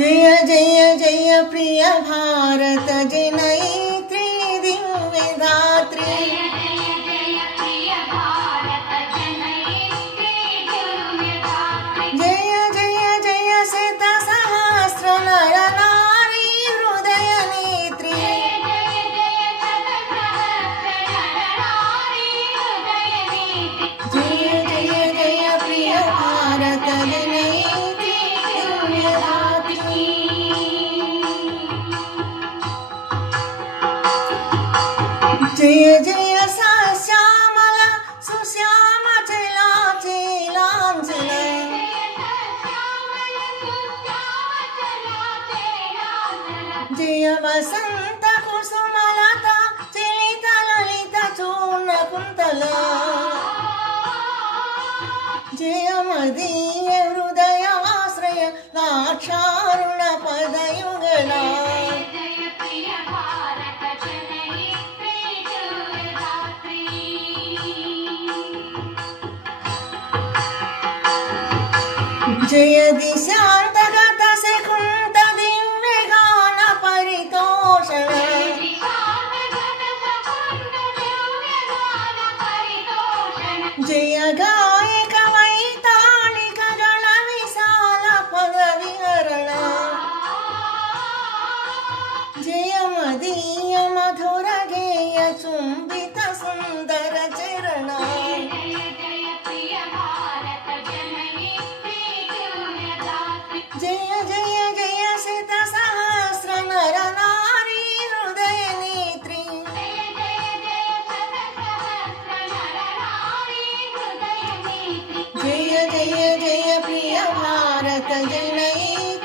जय जय जय प्रिय भारत जनयित्री दिव्यदात्री जय जय जय शत सहस्र नर नारी हृदय नेत्री जय जय जय प्रिय भारत जनयित्री दिव्यदात्री जय जय श्यामल सुश्याम चला चेलांचल जय वसंत कुसुमलता चलित ललित चूर्ण कुंतल जय मदीय हृदयाश्रय दाक्षारुण पदयुगला जय दिशांतगत सेकुंत दिव्य गान परितोषण जय गायक वैताళిక गण विशाल पद विहरण जय मदीय मधुर गेय चुंबित सुंदर चरण जय जय जय शत सहस्र नर नारी हृदय नेत्री जय जय जय प्रिय भारत जनयित्री